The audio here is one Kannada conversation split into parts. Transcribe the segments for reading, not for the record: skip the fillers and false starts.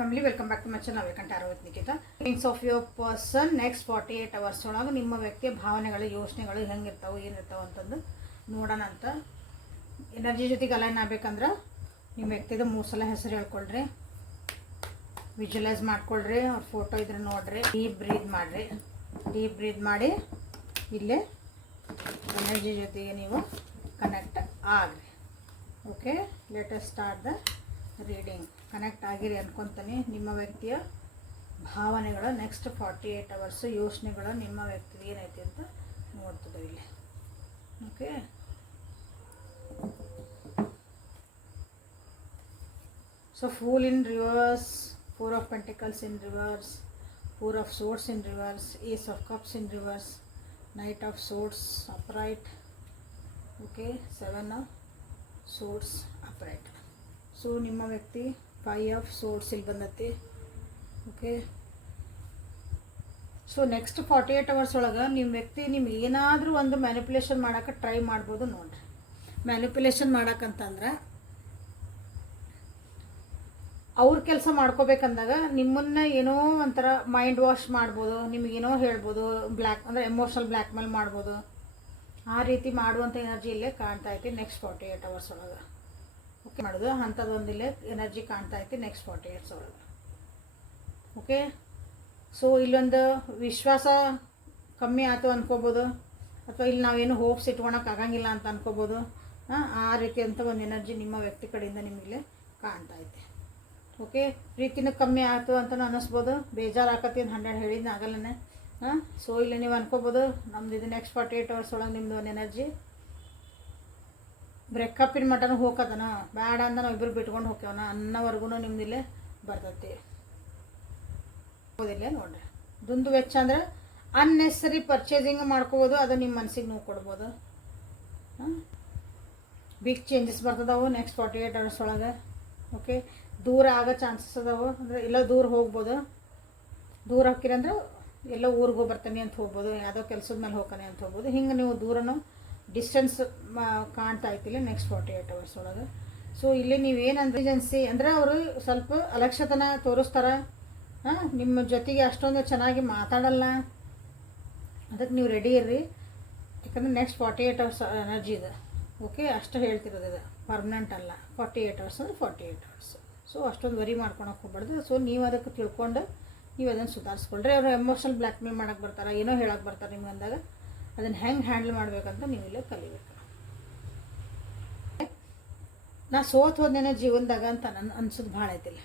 Family welcome back to my channel. Welcome ಆರೋಗ್ಯ Nikhita. Things of your person next 48 hours ಒಳಗೆ ನಿಮ್ಮ ವ್ಯಕ್ತಿಯ ಭಾವನೆಗಳು ಯೋಚನೆಗಳು ಹೆಂಗಿರ್ತಾವೆ ಏನಿರ್ತಾವೆ ಅಂತಂದು ನೋಡೋಣ ಅಂತ. ಎನರ್ಜಿ ಜೊತೆಗೆ ಅಲೈನ್ ಆಗ್ಬೇಕಂದ್ರೆ ನಿಮ್ಮ ವ್ಯಕ್ತಿದ 3 ಸಲ ಹೆಸರು ಹೇಳ್ಕೊಳ್ರಿ, ವಿಜುವಲೈಸ್ ಮಾಡ್ಕೊಳ್ರಿ, ಅವ್ರ ಫೋಟೋ ಇದ್ರೆ ನೋಡ್ರಿ, ಡೀಪ್ ಬ್ರೀದ್ ಮಾಡಿ ಇಲ್ಲೇ ಎನರ್ಜಿ ಜೊತೆಗೆ ನೀವು connect agri. Okay, let us start the reading. Connect ಆಗಿರಿ ಅನ್ಕೊತಾನೆ. ನಿಮ್ಮ ವ್ಯಕ್ತಿಯ ಭಾವನೆಗಳ ನೆಕ್ಸ್ಟ್ 48 hours ಯೋಚನೆಗಳು ನಿಮ್ಮ ವ್ಯಕ್ತಿಗೆ ಏನೈತಿ ಅಂತ ನೋಡ್ತಿದ್ದೇವೆ ಇಲ್ಲಿ. Okay, so fool in reverse, 4 of Pentacles in reverse, 4 of Swords in reverse, Ace of Cups in reverse, Knight of Swords upright. Okay, 7 of Swords upright. So ನಿಮ್ಮ ವ್ಯಕ್ತಿ 5 of Swords ಇಲ್ಲಿ ಬಂದೈತಿ. ಓಕೆ, ಸೊ ನೆಕ್ಸ್ಟ್ 48 hours ಒಳಗೆ ನಿಮ್ಮ ವ್ಯಕ್ತಿ ನಿಮ್ಗೆ ಏನಾದರೂ ಒಂದು ಮ್ಯಾನಿಪ್ಯುಲೇಷನ್ ಮಾಡೋಕೆ ಟ್ರೈ ಮಾಡ್ಬೋದು ನೋಡ್ರಿ. ಮ್ಯಾನಿಪ್ಯುಲೇಷನ್ ಮಾಡೋಕ್ಕಂತಂದ್ರೆ ಅವ್ರ ಕೆಲಸ ಮಾಡ್ಕೋಬೇಕಂದಾಗ ನಿಮ್ಮನ್ನ ಏನೋ ಒಂಥರ ಮೈಂಡ್ ವಾಶ್ ಮಾಡ್ಬೋದು, ನಿಮಗೇನೋ ಹೇಳ್ಬೋದು, ಬ್ಲ್ಯಾಕ್ ಅಂದರೆ ಎಮೋಷನಲ್ ಬ್ಲ್ಯಾಕ್ ಮೇಲ್ ಮಾಡ್ಬೋದು. ಆ ರೀತಿ ಮಾಡುವಂಥ ಎನರ್ಜಿ ಇಲ್ಲೇ ಕಾಣ್ತಾ ಐತಿ ನೆಕ್ಸ್ಟ್ 48 hours ಒಳಗೆ. ಓಕೆ, ಮಾಡೋದು ಅಂಥದ್ದೊಂದಿಲ್ಲೇ ಎನರ್ಜಿ ಕಾಣ್ತಾ ಐತಿ ನೆಕ್ಸ್ಟ್ 48 hours ಒಳಗೆ. ಓಕೆ, ಸೊ ಇಲ್ಲೊಂದು ವಿಶ್ವಾಸ ಕಮ್ಮಿ ಆಯಿತು ಅನ್ಕೋಬೋದು, ಅಥವಾ ಇಲ್ಲಿ ನಾವೇನು ಹೋಪ್ಸ್ ಇಟ್ಕೊಳಕ್ಕೆ ಆಗಂಗಿಲ್ಲ ಅಂತ ಅನ್ಕೋಬೋದು. ಆ ರೀತಿ ಅಂತ ಒಂದು ಎನರ್ಜಿ ನಿಮ್ಮ ವ್ಯಕ್ತಿ ಕಡೆಯಿಂದ ನಿಮಗಿಲ್ಲೇ ಕಾಣ್ತಾ ಐತೆ. ಓಕೆ, ಪ್ರೀತಿನೂ ಕಮ್ಮಿ ಆಯಿತು ಅಂತ ಅನ್ನಿಸ್ಬೋದು, ಬೇಜಾರು ಆಕತಿ ಅಂತ 100 ಹೇಳಿದ್ನ ಆಗಲ್ಲೇ. ಸೊ ಇಲ್ಲಿ ನೀವು ಅನ್ಕೋಬೋದು ನಮ್ದು ಇದು ನೆಕ್ಸ್ಟ್ 48 hours ಒಳಗೆ ನಿಮ್ಮದು ಒಂದು ಎನರ್ಜಿ ಬ್ರೇಕಪ್ಪಿನ ಮಟನೂ ಹೋಗತನ, ಬೇಡ ಅಂತ ನಾವು ಇಬ್ಬರು ಬಿಟ್ಕೊಂಡು ಹೋಗ್ಯವನ ಅನ್ನೋವರೆಗೂ ನಿಮ್ದಿಲ್ಲೇ ಬರ್ತೈತಿ. ಹೌದಿಲ್ಲ ನೋಡ್ರಿ. ದುಂದು ವೆಚ್ಚ ಅಂದ್ರೆ ಅನ್ನೆಸರಿ ಪರ್ಚೇಸಿಂಗ್ ಮಾಡ್ಕೋಬೋದು, ಅದು ನಿಮ್ಮ ಮನಸ್ಸಿಗೆ ನೋವು ಕೊಡ್ಬೋದು. ಬಿಗ್ ಚೇಂಜಸ್ ಬರ್ತದವು ನೆಕ್ಸ್ಟ್ 48 hours ಒಳಗೆ. ಓಕೆ, ದೂರ ಆಗೋ ಚಾನ್ಸಸ್ ಅದಾವು, ಅಂದರೆ ಎಲ್ಲ ದೂರ ಹೋಗ್ಬೋದು. ದೂರ ಹಾಕಿರಂದ್ರೆ ಎಲ್ಲ ಊರಿಗೆ ಹೋಗಿ ಬರ್ತಾನೆ ಅಂತ ಹೋಗ್ಬೋದು, ಯಾವುದೋ ಕೆಲಸದ ಮೇಲೆ ಹೋಗ್ತಾನೆ ಅಂತ ಹೋಗ್ಬೋದು. ಹಿಂಗೆ ನೀವು ದೂರನೂ ಡಿಸ್ಟೆನ್ಸ್ ಕಾಣ್ತಾ ಐತಿಲ್ಲ ನೆಕ್ಸ್ಟ್ 48 hours ಒಳಗೆ. ಸೊ ಇಲ್ಲಿ ನೀವೇನಂದ್ರೆ ಏಜೆನ್ಸಿ ಅಂದರೆ ಅವರು ಸ್ವಲ್ಪ ಅಲಕ್ಷ್ಯತನ ತೋರಿಸ್ತಾರೆ, ನಿಮ್ಮ ಜೊತೆಗೆ ಅಷ್ಟೊಂದು ಚೆನ್ನಾಗಿ ಮಾತಾಡಲ್ಲ. ಅದಕ್ಕೆ ನೀವು ರೆಡಿ ಇರ್ರಿ, ಯಾಕಂದರೆ ನೆಕ್ಸ್ಟ್ 48 hours ಎನರ್ಜಿ ಇದೆ. ಓಕೆ, ಅಷ್ಟು ಹೇಳ್ತಿರೋದು ಇದು ಪರ್ಮನೆಂಟ್ ಅಲ್ಲ. 48 hours ಅಂದರೆ 48 hours. ಸೊ ಅಷ್ಟೊಂದು ವರಿ ಮಾಡ್ಕೊಳಕ್ಕೆ ಹೋಗ್ಬಾರ್ದು. ಸೊ ನೀವು ಅದಕ್ಕೆ ತಿಳ್ಕೊಂಡು ನೀವು ಅದನ್ನು ಸುಧಾರಿಸ್ಕೊಳ್ರಿ. ಅವರು ಎಮೋಷನಲ್ ಬ್ಲ್ಯಾಕ್ ಮೇಲ್ ಮಾಡೋಕ್ಕೆ ಬರ್ತಾರೆ, ಏನೋ ಹೇಳೋಕ್ಕೆ ಬರ್ತಾರೆ ನಿಮ್ಗೆ ಅಂದಾಗ ಅದನ್ನು ಹೆಂಗೆ ಹ್ಯಾಂಡಲ್ ಮಾಡಬೇಕಂತ ನೀವು ಇಲ್ಲೇ ಕಲಿಬೇಕು. ನಾ ಸೋತ್ ಹೋದೇನೋ ಜೀವನದಾಗ ಅಂತ ನನ್ನ ಅನ್ಸೋದು ಭಾಳ ಐತಿಲ್ಲ.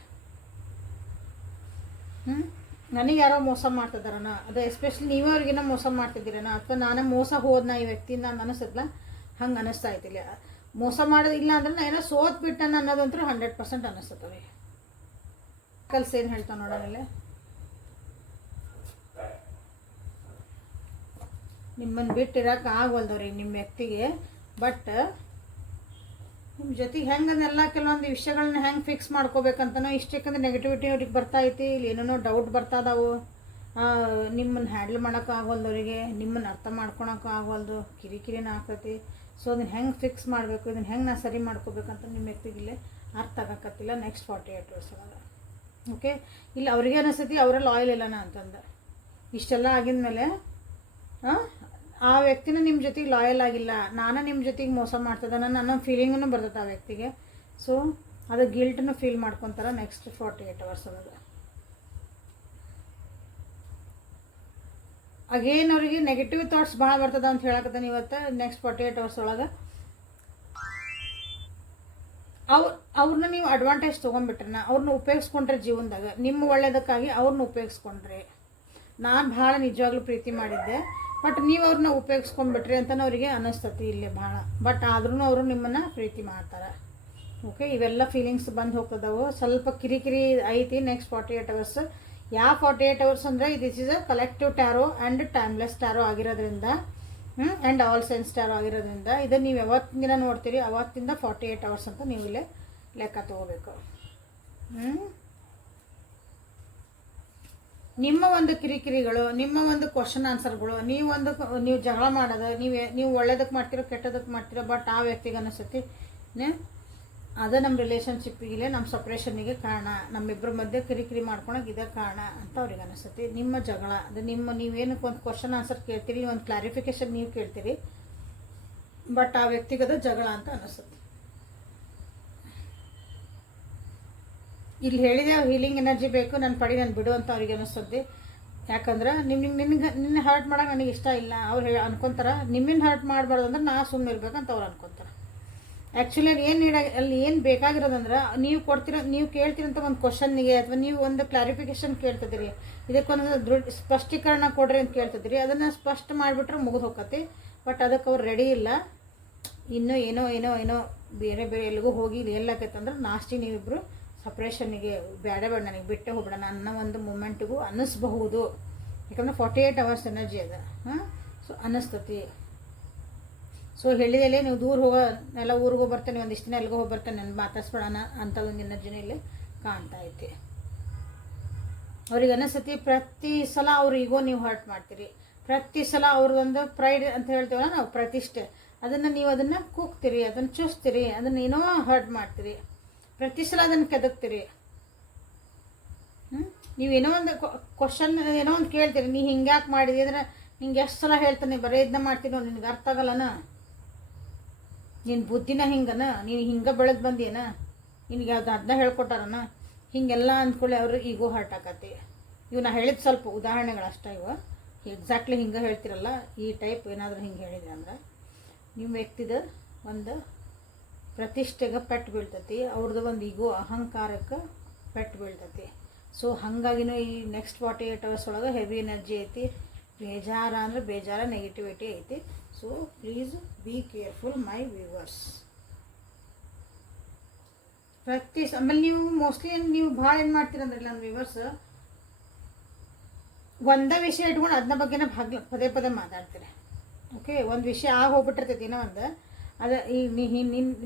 ನನಗೆ ಯಾರೋ ಮೋಸ ಮಾಡ್ತಿದ್ದಾರನ, ಅದು ಎಸ್ಪೆಷಲಿ ನೀವೇ ಅವ್ರಿಗೇನೋ ಮೋಸ ಮಾಡ್ತಿದ್ದೀರನ, ಅಥವಾ ನಾನೇ ಮೋಸ ಹೋದ್ನ ಈ ವ್ಯಕ್ತಿಯಿಂದ ಅಂತ ಅನಿಸತ್ಲ, ಹಂಗೆ ಅನ್ನಿಸ್ತಾ ಐತಿಲ್ಲ. ಮೋಸ ಮಾಡೋದಿಲ್ಲ ಅಂದ್ರೆ ನಾ ಏನೋ ಸೋತ್ ಬಿಟ್ಟನ ಅನ್ನೋದಂತೂ 100% ಅನ್ನಿಸ್ತವೆ. ಕಲ್ಸ್ ಏನು ಹೇಳ್ತಾವೆ ನೋಡೋಣ. ನಿಮ್ಮನ್ನು ಬಿಟ್ಟಿರೋಕೆ ಆಗವಲ್ದವ್ರಿ ನಿಮ್ಮ ವ್ಯಕ್ತಿಗೆ. ಬಟ್ ನಿಮ್ಮ ಜೊತೆಗೆ ಹೆಂಗನ್ನೆಲ್ಲ ಕೆಲವೊಂದು ವಿಷಯಗಳನ್ನ ಹೆಂಗೆ ಫಿಕ್ಸ್ ಮಾಡ್ಕೋಬೇಕಂತನೋ ಇಷ್ಟಕ್ಕಂದ್ರೆ ನೆಗೆಟಿವಿಟಿ ಅವ್ರಿಗೆ ಬರ್ತಾ ಐತಿ, ಇಲ್ಲಿ ಏನೇನೋ ಡೌಟ್ ಬರ್ತಾ ಇದಾವು. ನಿಮ್ಮನ್ನು ಹ್ಯಾಂಡಲ್ ಮಾಡೋಕೆ ಆಗವಲ್ದವರಿಗೆ, ನಿಮ್ಮನ್ನು ಅರ್ಥ ಮಾಡ್ಕೊಳಕ್ಕೂ ಆಗವಲ್ದು, ಕಿರಿಕಿರಿನ ಆಗ್ತೈತಿ. ಸೊ ಅದನ್ನು ಹೆಂಗೆ ಫಿಕ್ಸ್ ಮಾಡಬೇಕು, ಇದನ್ನು ಹೆಂಗೆ ನಾ ಸರಿ ಮಾಡ್ಕೋಬೇಕಂತ ನಿಮ್ಮ ವ್ಯಕ್ತಿಗೆ ಇಲ್ಲೇ ಅರ್ಥ ಆಗಕತ್ತಿಲ್ಲ ನೆಕ್ಸ್ಟ್ 48 hours ಒಳಗೆ. ಓಕೆ, ಇಲ್ಲಿ ಅವ್ರಿಗೆ ಅನಿಸ್ತೈತಿ ಅವರೇ ಲಾಯಲ್ ಇಲ್ಲನ ಅಂತಂದು. ಇಷ್ಟೆಲ್ಲ ಆಗಿದ್ಮೇಲೆ ಆ ವ್ಯಕ್ತಿನ ನಿಮ್ಮ ಜೊತೆಗೆ ಲಾಯಲ್ ಆಗಿಲ್ಲ, ನಾನು ನಿಮ್ಮ ಜೊತೆಗೆ ಮೋಸ ಮಾಡ್ತದಾನ ನನ್ನ ಫೀಲಿಂಗೂ ಬರ್ತದೆ ಆ ವ್ಯಕ್ತಿಗೆ. ಸೊ ಅದು ಗಿಲ್ಟನ್ನು ಫೀಲ್ ಮಾಡ್ಕೊತಾರೆ ನೆಕ್ಸ್ಟ್ 48 hours ಒಳಗೆ. ಅಗೇನ್ ಅವ್ರಿಗೆ ನೆಗೆಟಿವ್ ಥಾಟ್ಸ್ ಭಾಳ ಬರ್ತದ ಅಂತ ಹೇಳಕತ್ತಾನೆ ಇವತ್ತು ನೆಕ್ಸ್ಟ್ 48 hours ಒಳಗೆ. ಅವ್ರನ್ನ ನೀವು ಅಡ್ವಾಂಟೇಜ್ ತೊಗೊಂಡ್ಬಿಟ್ರೆ, ಅವ್ರನ್ನ ಉಪಯೋಗಿಸ್ಕೊಂಡ್ರೆ ಜೀವನದಾಗ ನಿಮ್ಮ ಒಳ್ಳೇದಕ್ಕಾಗಿ ಅವ್ರನ್ನ ಉಪಯೋಗಿಸ್ಕೊಂಡ್ರೆ. ನಾನು ಭಾಳ ನಿಜವಾಗ್ಲೂ ಪ್ರೀತಿ ಮಾಡಿದ್ದೆ, ಬಟ್ ನೀವು ಅವ್ರನ್ನ ಉಪಯೋಗಿಸ್ಕೊಂಡ್ಬಿಟ್ರಿ ಅಂತ ಅವ್ರಿಗೆ ಅನ್ನಿಸ್ತತಿ ಇಲ್ಲೇ ಭಾಳ. ಬಟ್ ಆದ್ರೂ ಅವರು ನಿಮ್ಮನ್ನು ಪ್ರೀತಿ ಮಾಡ್ತಾರೆ. ಓಕೆ, ಇವೆಲ್ಲ ಫೀಲಿಂಗ್ಸ್ ಬಂದು ಹೋಗ್ತದವು. ಸ್ವಲ್ಪ ಕಿರಿಕಿರಿ ಐತಿ ನೆಕ್ಸ್ಟ್ 48 hours. ಯಾವ 48 hours ಅಂದರೆ this is a collective tarot and timeless tarot ಆಗಿರೋದ್ರಿಂದ, ಆ್ಯಂಡ್ ಆಲ್ ಸೈನ್ಸ್ ಟ್ಯಾರೋ ಆಗಿರೋದ್ರಿಂದ ಇದು ನೀವು ಯಾವತ್ತಿನ ದಿನ ನೋಡ್ತೀರಿ ಅವತ್ತಿಂದ 48 hours ಅಂತ ನೀವು ಇಲ್ಲೇ ಲೆಕ್ಕ ತಗೋಬೇಕು. ನಿಮ್ಮ ಒಂದು ಕಿರಿಕಿರಿಗಳು, ನಿಮ್ಮ ಒಂದು ಕ್ವಶನ್ ಆನ್ಸರ್ಗಳು, ನೀವು ಜಗಳ ಮಾಡೋದು, ನೀವು ಒಳ್ಳೇದಕ್ಕೆ ಮಾಡ್ತಿರೋ ಕೆಟ್ಟದಕ್ಕೆ ಮಾಡ್ತಿರೋ, ಬಟ್ ಆ ವ್ಯಕ್ತಿಗೆ ಅನಿಸ್ತೈತಿ ಅದೇ ನಮ್ಮ ರಿಲೇಷನ್ಶಿಪ್ಪಿಗೆ ನಮ್ಮ ಸಪ್ರೇಷನ್ನಿಗೆ ಕಾರಣ, ನಮ್ಮಿಬ್ಬರ ಮಧ್ಯೆ ಕಿರಿಕಿರಿ ಮಾಡ್ಕೊಳಕ್ಕೆ ಇದೇ ಕಾರಣ ಅಂತ ಅವ್ರಿಗೆ ಅನಿಸ್ತೈತಿ. ನಿಮ್ಮ ಜಗಳ ಅದು ನೀವೇನಕ್ಕೆ ಒಂದು ಕ್ವಶನ್ ಆನ್ಸರ್ ಕೇಳ್ತೀರಿ, ಒಂದು ಕ್ಲಾರಿಫಿಕೇಶನ್ ನೀವು ಕೇಳ್ತೀರಿ, ಬಟ್ ಆ ವ್ಯಕ್ತಿಗದ ಜಗಳ ಅಂತ ಅನಿಸುತ್ತೆ. ಇಲ್ಲಿ ಹೇಳಿದೆ ಹೀಲಿಂಗ್ ಎನರ್ಜಿ ಬೇಕು, ನನ್ನ ಪಡಿ ನಾನು ಬಿಡು ಅಂತ ಅವ್ರಿಗೆ ಅನಿಸ್ತದೆ. ಯಾಕಂದ್ರೆ ನಿನ್ನ ಹರ್ಟ್ ಮಾಡೋಕೆ ನನಗೆ ಇಷ್ಟ ಇಲ್ಲ ಅವ್ರು ಅನ್ಕೊತಾರೆ. ನಿಮ್ಮನ್ನ ಹರ್ಟ್ ಮಾಡಬಾರ್ದು ಅಂದ್ರೆ ನಾ ಸುಮ್ಮನೆ ಇರ್ಬೇಕಂತ ಅವ್ರು ಅನ್ಕೊತಾರೆ. ಆ್ಯಕ್ಚುಲಿ ಅಲ್ಲಿ ಏನು ಬೇಕಾಗಿರೋದಂದ್ರೆ ನೀವು ಕೇಳ್ತಿರಂತ ಒಂದು ಕ್ವಶನ್ನಿಗೆ ಅಥವಾ ನೀವು ಒಂದು ಕ್ಲಾರಿಫಿಕೇಶನ್ ಕೇಳ್ತಿದ್ದೀರಿ, ಇದಕ್ಕೊಂದು ಸ್ಪಷ್ಟೀಕರಣ ಕೊಡ್ರಿ ಅಂತ ಕೇಳ್ತಿದ್ದೀರಿ, ಅದನ್ನು ಸ್ಪಷ್ಟ ಮಾಡಿಬಿಟ್ರೆ ಮುಗಿದು ಹೋಗತ್ತೆ. ಬಟ್ ಅದಕ್ಕೆ ಅವ್ರು ರೆಡಿ ಇಲ್ಲ. ಇನ್ನೂ ಏನೋ ಬೇರೆ ಎಲ್ಲಿಗೂ ಹೋಗಿ ಎಲ್ಲಾಕೈತಂದ್ರೆ ಲಾಸ್ಟಿಗೆ ನೀವಿಬ್ಬರು ಸಪ್ರೇಷನ್ನಿಗೆ ಬೇಡ ನನಗೆ ಬಿಟ್ಟೆ ಹೋಗ್ಬಿಡೋಣ ಅನ್ನೋ ಒಂದು ಮೂಮೆಂಟಿಗೂ ಅನ್ನಿಸ್ಬಹುದು. ಯಾಕಂದ್ರೆ 48 hours ಎನರ್ಜಿ ಅದ. ಸೊ ಅನ್ನಿಸ್ತತಿ. ಸೊ ಹೇಳಿದೆಲೆ ನೀವು ದೂರ ಎಲ್ಲ ಊರಿಗೂ ಬರ್ತೇನೆ, ಒಂದಿಷ್ಟು ದಿನ ಎಲ್ಲಿಗೂ ಹೋಗಿ ಬರ್ತೇನೆ, ನಾನು ಮಾತಾಡ್ಸ್ಬಿಡೋಣ ಅಂತ ಒಂದು ಎನರ್ಜಿನ ಇಲ್ಲಿ ಕಾಣ್ತಾ ಐತಿ. ಅವ್ರಿಗೆ ಅನಿಸ್ತತಿ ಪ್ರತಿ ಸಲ ಅವ್ರು ಈಗೋ ನೀವು ಹರ್ಟ್ ಮಾಡ್ತೀರಿ, ಪ್ರತಿ ಸಲ ಅವ್ರದ್ದೊಂದು ಪ್ರೈಡ್ ಅಂತ ಹೇಳ್ತೀವಲ್ಲ ನಾವು, ಪ್ರತಿಷ್ಠೆ, ಅದನ್ನು ಕೂಗ್ತೀರಿ, ಅದನ್ನು ಚೂಸ್ತೀರಿ, ಅದನ್ನು ಏನೋ ಹರ್ಟ್ ಮಾಡ್ತೀರಿ, ಪ್ರತಿ ಸಲ ಅದನ್ನು ಕೆದಕ್ತೀರಿ. ನೀವೇನೋ ಒಂದು ಕ್ವಶನ್ ಏನೋ ಒಂದು ಕೇಳ್ತೀರಿ, ನೀ ಹಿಂಗ್ಯಾಕೆ ಮಾಡಿದಿ ಅಂದ್ರೆ ನಿಂಗೆ ಎಷ್ಟು ಸಲ ಹೇಳ್ತಾನೆ ಬರೀ ಇದನ್ನ ಮಾಡ್ತೀನೋ, ನಿನಗೆ ಅರ್ಥ ಆಗಲ್ಲನ, ನಿನ್ನ ಬುದ್ಧಿನ ಹಿಂಗನ, ನೀನು ಹಿಂಗೆ ಬೆಳೆದು ಬಂದಿಯನ, ನಿನಗೆ ಅದನ್ನ ಹೇಳ್ಕೊಟ್ಟಾರನ, ಹೀಗೆಲ್ಲ ಅಂದ್ಕೊಳ್ಳಿ ಅವರು ಈಗೋ ಹರ್ಟ್ ಆಕತಿ. ಇವು ನಾ ಹೇಳಿದ ಸ್ವಲ್ಪ ಉದಾಹರಣೆಗಳಷ್ಟೇ. ಇವು ಎಕ್ಸಾಕ್ಟ್ಲಿ ಹಿಂಗೆ ಹೇಳ್ತಿರಲ್ಲ, ಈ ಟೈಪ್ ಏನಾದರೂ ಹಿಂಗೆ ಹೇಳಿದ್ರೆ ಅಂದ್ರೆ ನಿಮ್ಮ ವ್ಯಕ್ತಿದ ಒಂದು ಪ್ರತಿಷ್ಠೆಗೆ ಪೆಟ್ಟು ಬೀಳ್ತತಿ, ಅವ್ರದ್ದು ಒಂದು ಈಗೋ ಅಹಂಕಾರಕ್ಕೆ ಪೆಟ್ಟು ಬೀಳ್ತತಿ. ಸೊ ಹಾಗಾಗಿನೂ ಈ ನೆಕ್ಸ್ಟ್ 48 hours ಒಳಗೆ ಹೆವಿ ಎನರ್ಜಿ ಐತಿ. ಬೇಜಾರ ಅಂದ್ರೆ ಬೇಜಾರ, ನೆಗೆಟಿವಿಟಿ ಐತಿ. So please be careful my viewers. ಆಮೇಲೆ ನೀವು ಮೋಸ್ಟ್ಲಿ ನೀವು ಭಾಳ ಏನು ಮಾಡ್ತೀರಂದ್ರಲ್ಲ ನನ್ನ ವ್ಯೂವರ್ಸ್, ಒಂದೇ ವಿಷಯ ಇಟ್ಕೊಂಡು ಅದನ್ನ ಬಗ್ಗೆನೇ ಪದೇ ಮಾತಾಡ್ತೀರಿ. ಓಕೆ, ಒಂದು ವಿಷಯ ಹೋಗ್ಬಿಟ್ಟಿರ್ತೈತಿ ಏನೋ ಒಂದು, ಅದು ಈಗ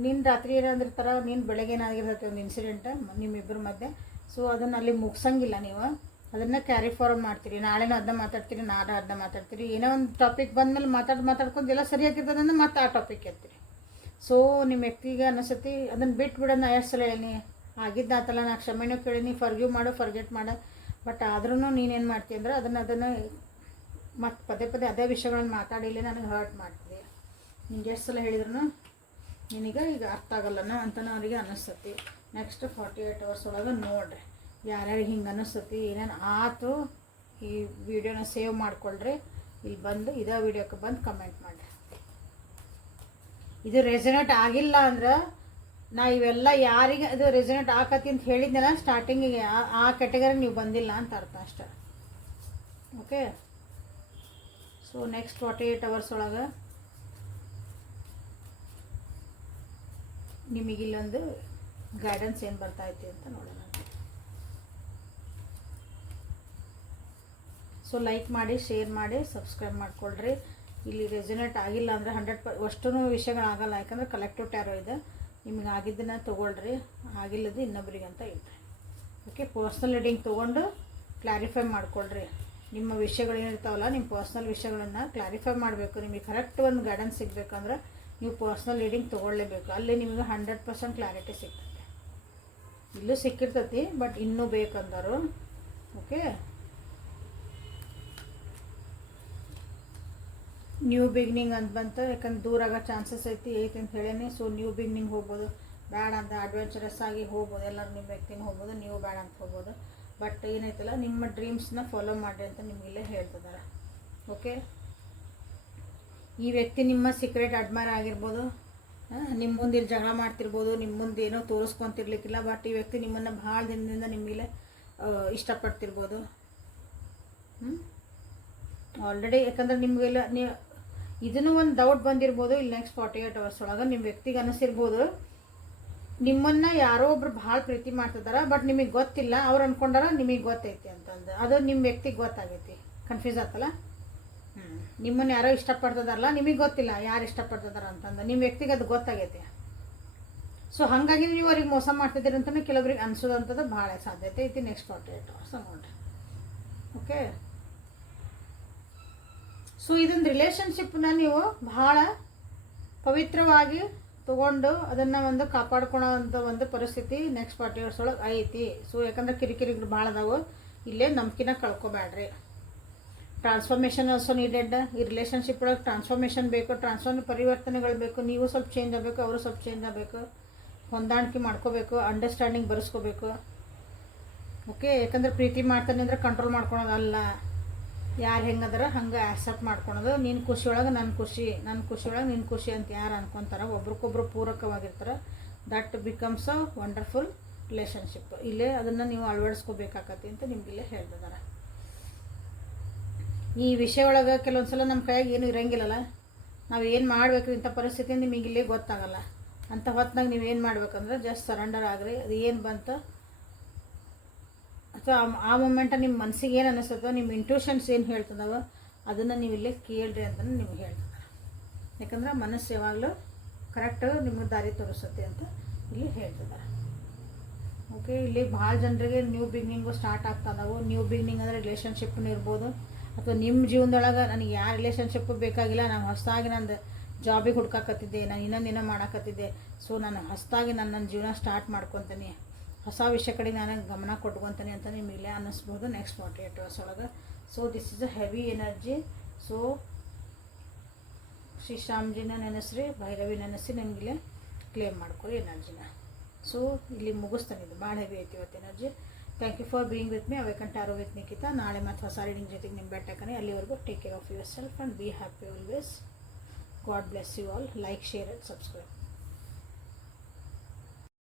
ನಿನ್ನ ರಾತ್ರಿ ಏನಂದಿರ್ತಾರ, ನೀನು ಬೆಳಗ್ಗೆ ಏನಾಗಿರ್ತೈತಿ ಒಂದು ಇನ್ಸಿಡೆಂಟ್ ನಿಮ್ಮಿಬ್ಬರ ಮಧ್ಯೆ. ಸೊ ಅದನ್ನು ಅಲ್ಲಿ ಮುಗಿಸಂಗಿಲ್ಲ, ನೀವು ಅದನ್ನು ಕ್ಯಾರಿ ಫಾರ್ವರ್ಡ್ ಮಾಡ್ತೀರಿ. ನಾಳೆನೂ ಅದನ್ನ ಮಾತಾಡ್ತೀರಿ, ನಾಳೆ ಅದನ್ನ ಮಾತಾಡ್ತೀರಿ, ಏನೋ ಒಂದು ಟಾಪಿಕ್ ಬಂದಮೇಲೆ ಮಾತಾಡ್ಕೊಂಡು ಎಲ್ಲ ಸರಿಯಾಗಿರ್ತದಂದ್ರೆ ಮತ್ತೆ ಆ ಟಾಪಿಕ್ ಎತ್ತೀರಿ. ಸೊ ನಿಮ್ಮ ವ್ಯಕ್ತಿಗೆ ಅನಿಸತಿ ಅದನ್ನು ಬಿಟ್ಬಿಡೋದು. ನಾ ಎಷ್ಟು ಸಲ ಹೇಳೀನಿ, ಆಗಿದ್ದಾತಲ್ಲ, ನಾ ಕ್ಷಮೆನೂ ಕೇಳೀನಿ, ಫರ್ಗಿವ್ ಮಾಡು, ಫರ್ಗೆಟ್ ಮಾಡು. ಬಟ್ ಆದ್ರೂ ನೀನೇನು ಮಾಡ್ತೀಯ ಅಂದ್ರೆ ಅದನ್ನು ಮತ್ತೆ ಪದೇ ಅದೇ ವಿಷಯಗಳನ್ನ ಮಾತಾಡಿಲ್ಲ ನನಗೆ ಹರ್ಟ್ ಮಾಡ್ತೀವಿ. ನಿಂಗೆ ಎಷ್ಟು ಸಲ ಹೇಳಿದ್ರು ನಿನಗೆ ಈಗ ಅರ್ಥ ಆಗಲ್ಲನ ಅಂತ ಅವರಿಗೆ ಅನ್ನಿಸ್ತತಿ. ನೆಕ್ಸ್ಟ್ 48 hours ಒಳಗೆ ನೋಡ್ರಿ ಯಾರ್ಯಾರಿಗೆ ಹಿಂಗೆ ಅನ್ನಿಸ್ತತಿ, ಏನೇನು ಆಯ್ತು. ಈ ವಿಡಿಯೋನ ಸೇವ್ ಮಾಡ್ಕೊಳ್ರಿ, ಇಲ್ಲಿ ಬಂದು ಇದೇ ವಿಡಿಯೋಕ್ಕೆ ಬಂದು ಕಮೆಂಟ್ ಮಾಡಿರಿ. ಇದು ರೆಸನೇಟ್ ಆಗಿಲ್ಲ ಅಂದ್ರೆ ನಾ ಇವೆಲ್ಲ ಯಾರಿಗೆ ಇದು ರೆಸನೇಟ್ ಆಕತಿ ಅಂತ ಹೇಳಿದ್ನಲ್ಲ ಸ್ಟಾರ್ಟಿಂಗಿಗೆ, ಆ ಕ್ಯಾಟಗರಿ ನೀವು ಬಂದಿಲ್ಲ ಅಂತ ಅರ್ಥ ಅಷ್ಟೆ. ಓಕೆ, ಸೊ ನೆಕ್ಸ್ಟ್ 48 hours ಒಳಗೆ ನಿಮಗಿಲ್ಲೊಂದು ಗೈಡೆನ್ಸ್ ಏನು ಬರ್ತಾಯಿತಿ ಅಂತ ನೋಡೋಣ. ಸೊ ಲೈಕ್ ಮಾಡಿ, ಶೇರ್ ಮಾಡಿ, ಸಬ್ಸ್ಕ್ರೈಬ್ ಮಾಡ್ಕೊಳ್ರಿ. ಇಲ್ಲಿ ರೆಸನೇಟ್ ಆಗಿಲ್ಲ ಅಂದರೆ 100% ಅಷ್ಟೂ ವಿಷಯಗಳಾಗಲ್ಲ, ಯಾಕಂದರೆ ಕಲೆಕ್ಟಿವ್ ಟ್ಯಾರೋ ಇದೆ. ನಿಮಗೆ ಆಗಿದ್ದನ್ನು ತೊಗೊಳ್ರಿ, ಆಗಿಲ್ಲದು ಇನ್ನೊಬ್ರಿಗೆ ಅಂತ ಇಡ್ರಿ. ಓಕೆ, ಪರ್ಸ್ನಲ್ ರೀಡಿಂಗ್ ತೊಗೊಂಡು ಕ್ಲಾರಿಫೈ ಮಾಡ್ಕೊಳ್ರಿ. ನಿಮ್ಮ ವಿಷಯಗಳೇನಿರ್ತಾವಲ್ಲ, ನಿಮ್ಮ ಪರ್ಸ್ನಲ್ ವಿಷಯಗಳನ್ನು ಕ್ಲಾರಿಫೈ ಮಾಡಬೇಕು. ನಿಮಗೆ ಕರೆಕ್ಟ್ ಒಂದು ಗೈಡೆನ್ಸ್ ಸಿಗಬೇಕಂದ್ರೆ ನೀವು ಪರ್ಸ್ನಲ್ ರೀಡಿಂಗ್ ತೊಗೊಳ್ಳೇಬೇಕು. ಅಲ್ಲಿ ನಿಮಗೆ 100% ಕ್ಲಾರಿಟಿ ಸಿಗ್ತದೆ. ಇಲ್ಲೂ ಸಿಕ್ಕಿರ್ತೈತಿ, ಬಟ್ ಇನ್ನೂ ಬೇಕಂದರು. ಓಕೆ, ನ್ಯೂ ಬಿಗಿನಿಂಗ್ ಅಂತ ಬಂತು, ಯಾಕಂದ್ರೆ ದೂರ ಆಗೋ ಚಾನ್ಸಸ್ ಐತಿ ಅಂತ ಹೇಳೇನಿ. ಸೊ ನ್ಯೂ ಬಿಗಿನಿಂಗ್ ಹೋಗ್ಬೋದು, ಬೇಡ ಅಂತ ಅಡ್ವೆಂಚರಸ್ ಆಗಿ ಹೋಗ್ಬೋದು, ಎಲ್ಲರೂ ನಿಮ್ಮ ವ್ಯಕ್ತಿನ ಹೋಗ್ಬೋದು, ನೀವು ಬೇಡ ಅಂತ ಹೋಗ್ಬೋದು. ಬಟ್ ಏನೈತಲ್ಲ, ನಿಮ್ಮ ಡ್ರೀಮ್ಸ್ನ ಫಾಲೋ ಮಾಡಿರಿ ಅಂತ ನಿಮಗಿಲ್ಲೇ ಹೇಳ್ತಿದ್ದಾರೆ. ಓಕೆ, ಈ ವ್ಯಕ್ತಿ ನಿಮ್ಮ ಸೀಕ್ರೆಟ್ ಅಡ್ಮೈರ್ ಆಗಿರ್ಬೋದು, ನಿಮ್ಮ ಮುಂದೆ ಇಲ್ಲಿ ಜಗಳ ಮಾಡ್ತಿರ್ಬೋದು, ನಿಮ್ಮ ಮುಂದೆ ಏನೋ ತೋರಿಸ್ಕೊತಿರ್ಲಿಕ್ಕಿಲ್ಲ. ಬಟ್ ಈ ವ್ಯಕ್ತಿ ನಿಮ್ಮನ್ನು ಭಾಳ ದಿನದಿಂದ ನಿಮಗೆ ಇಷ್ಟಪಡ್ತಿರ್ಬೋದು. ಆಲ್ರೆಡಿ, ಯಾಕಂದ್ರೆ ನಿಮಗೆಲ್ಲ ಇದನ್ನು ಒಂದು ಡೌಟ್ ಬಂದಿರ್ಬೋದು. ಇಲ್ಲಿ ನೆಕ್ಸ್ಟ್ 48 hours ಒಳಗೆ ನಿಮ್ಮ ವ್ಯಕ್ತಿಗೆ ಅನಿಸಿರ್ಬೋದು ನಿಮ್ಮನ್ನು ಯಾರೋ ಒಬ್ರು ಭಾಳ ಪ್ರೀತಿ ಮಾಡ್ತಿದ್ದಾರೆ, ಬಟ್ ನಿಮಗೆ ಗೊತ್ತಿಲ್ಲ. ಅವ್ರು ಅಂದ್ಕೊಂಡಾರ ನಿಮಗೆ ಗೊತ್ತೈತಿ ಅಂತಂದು, ಅದು ನಿಮ್ಮ ವ್ಯಕ್ತಿಗೆ ಗೊತ್ತಾಗೈತಿ. ಕನ್ಫ್ಯೂಸ್ ಆತಲ್ಲ. ನಿಮ್ಮನ್ನು ಯಾರೋ ಇಷ್ಟಪಡ್ತದಾರಲ್ಲ, ನಿಮಗೆ ಗೊತ್ತಿಲ್ಲ ಯಾರು ಇಷ್ಟಪಡ್ತಿದಾರ ಅಂತಂದು, ನಿಮ್ಮ ವ್ಯಕ್ತಿಗೆ ಅದು ಗೊತ್ತಾಗೈತಿ. ಸೊ ಹಾಗಾಗಿ ನೀವು ಅವ್ರಿಗೆ ಮೋಸ ಮಾಡ್ತಿದ್ದೀರಿ ಅಂತಲೇ ಕೆಲವರಿಗೆ ಅನ್ಸೋದಂಥದ್ದು ಭಾಳ ಸಾಧ್ಯತೆ ಐತಿ. ನೆಕ್ಸ್ಟ್ 48 hours ನೋಡ್ರಿ. ಓಕೆ, ಸೊ ಇದೊಂದು ರಿಲೇಷನ್ಶಿಪ್ನ ನೀವು ಭಾಳ ಪವಿತ್ರವಾಗಿ ತೊಗೊಂಡು ಅದನ್ನು ಒಂದು ಕಾಪಾಡ್ಕೊಳೋ ಅಂಥ ಒಂದು ಪರಿಸ್ಥಿತಿ ನೆಕ್ಸ್ಟ್ 40 ಇಯರ್ಸ್ ಒಳಗೆ ಐತಿ. ಸೊ ಯಾಕಂದ್ರೆ ಕಿರಿಕಿರಿಗಳು ಭಾಳ ಅದಾವು, ಇಲ್ಲೇ ನಂಬಿಕೆನ ಕಳ್ಕೊಬೇಡ್ರಿ. Transformation also needed. ಈ ರಿಲೇಷನ್ಶಿಪ್ ಒಳಗೆ ಟ್ರಾನ್ಸ್ಫಾರ್ಮೇಷನ್ ಬೇಕು, ಪರಿವರ್ತನೆಗಳು ಬೇಕು. ನೀವು ಸ್ವಲ್ಪ ಚೇಂಜ್ ಆಗಬೇಕು, ಅವರು ಸ್ವಲ್ಪ ಚೇಂಜ್ ಆಗಬೇಕು, ಹೊಂದಾಣಿಕೆ ಮಾಡ್ಕೋಬೇಕು, ಅಂಡರ್ಸ್ಟ್ಯಾಂಡಿಂಗ್ ಬರೆಸ್ಕೋಬೇಕು. ಓಕೆ, ಯಾಕಂದ್ರೆ ಪ್ರೀತಿ ಮಾಡ್ತಾನೆ ಅಂದರೆ ಕಂಟ್ರೋಲ್ ಮಾಡ್ಕೊಳೋದಲ್ಲ. ಯಾರು ಹೆಂಗದಾರ ಹಂಗೆ ಆಕ್ಸೆಪ್ಟ್ ಮಾಡ್ಕೊಳೋದು. ನಿನ್ನ ಖುಷಿ ಒಳಗೆ ನನ್ನ ಖುಷಿ, ನನ್ನ ಖುಷಿ ಒಳಗೆ ನಿನ್ನ ಖುಷಿ ಅಂತ ಯಾರು ಅನ್ಕೊತಾರೆ, ಒಬ್ರಿಗೊಬ್ರು ಪೂರಕವಾಗಿರ್ತಾರೆ. That becomes a wonderful relationship. ಇಲ್ಲೇ ಅದನ್ನು ನೀವು ಅಳವಡಿಸ್ಕೋಬೇಕಾಗತ್ತೆ ಅಂತ ನಿಮಗಿಲ್ಲೇ ಹೇಳ್ತಿದ್ದಾರೆ. ಈ ವಿಷಯ ಒಳಗೆ ಕೆಲವೊಂದು ಸಲ ನಮ್ಮ ಕೈಯಾಗ ಏನು ಇರೋಂಗಿಲ್ಲಲ್ಲ, ನಾವು ಏನು ಮಾಡಬೇಕು ಇಂಥ ಪರಿಸ್ಥಿತಿ ನಿಮಗಿಲ್ಲೇ ಗೊತ್ತಾಗಲ್ಲ. ಅಂಥ ಹೊತ್ತಿನಾಗ ನೀವು ಏನು ಮಾಡ್ಬೇಕಂದ್ರೆ ಜಸ್ಟ್ ಸರೆಂಡರ್ ಆಗ್ರಿ. ಅದು ಏನು ಬಂತು ಅಥವಾ ಆ ಮೂಮೆಂಟ ನಿಮ್ಮ ಮನಸ್ಸಿಗೆ ಏನು ಅನ್ನಿಸ್ತದೋ, ನಿಮ್ಮ ಇಂಟ್ಯೂಷನ್ಸ್ ಏನು ಹೇಳ್ತದವ ಅದನ್ನು ನೀವು ಇಲ್ಲೇ ಕೇಳ್ರಿ ಅಂತ ನಿಮ್ಗೆ ಹೇಳ್ತಿದ್ದಾರೆ. ಯಾಕಂದ್ರೆ ಮನಸ್ಸು ಯಾವಾಗಲೂ ಕರೆಕ್ಟ್ ನಿಮಗೆ ದಾರಿ ತೋರಿಸುತ್ತೆ ಅಂತ ಇಲ್ಲಿ ಹೇಳ್ತಿದ್ದಾರೆ. ಓಕೆ, ಇಲ್ಲಿ ಭಾಳ ಜನರಿಗೆ ನ್ಯೂ ಬಿಗ್ನಿಂಗು ಸ್ಟಾರ್ಟ್ ಆಗ್ತದವು. ನ್ಯೂ ಬಿಗ್ನಿಂಗ್ ಅಂದರೆ ರಿಲೇಷನ್ಶಿಪ್ನೂ ಇರ್ಬೋದು, ಅಥವಾ ನಿಮ್ಮ ಜೀವನದೊಳಗೆ ನನಗೆ ಯಾವ ರಿಲೇಷನ್ಶಿಪ್ಪು ಬೇಕಾಗಿಲ್ಲ, ನಾನು ಹೊಸದಾಗಿ ನಂದು ಜಾಬಿಗೆ ಹುಡ್ಕಾಕತ್ತಿದ್ದೆ, ನಾನು ಇನ್ನೊಂದಿನ ಮಾಡಾಕತ್ತಿದ್ದೆ, ಸೊ ನಾನು ಹೊಸದಾಗಿ ನನ್ನ ಜೀವನ ಸ್ಟಾರ್ಟ್ ಮಾಡ್ಕೊತೀನಿ, ಹೊಸ ವಿಷಯ ಕಡೆ ನಾನು ಗಮನ ಕೊಟ್ಕೊತೀನಿ ಅಂತ ನಿಮಗೆ ಅನ್ನಿಸ್ಬೋದು ನೆಕ್ಸ್ಟ್ 48 hours ಒಳಗೆ. So this is a heavy energy. So ಶ್ರೀಶಾಮ್ಜಿನ ನೆನೆಸ್ರಿ, ಭೈರವಿ ನೆನೆಸಿ ನನಗಿಲ್ಲೇ ಕ್ಲೇಮ್ ಮಾಡ್ಕೊರಿ ಎನರ್ಜಿನ. ಸೊ ಇಲ್ಲಿ ಮುಗಿಸ್ತಾನೆ, ಇದು ಭಾಳ ಹೆವಿ ಐತಿ ಇವತ್ತು energy. Thank you for being with me. Awaken tarot with Nikhita. ನಾಳೆ ಮತ್ತು ಹೊಸ ರೀಡಿಂಗ್ ಜೊತೆಗೆ ನಿಮ್ಮ ಬೆಟ್ಟಕ್ಕನೆ. ಅಲ್ಲಿವರೆಗೂ take care of yourself and be happy always. God bless you all. Like, share and subscribe.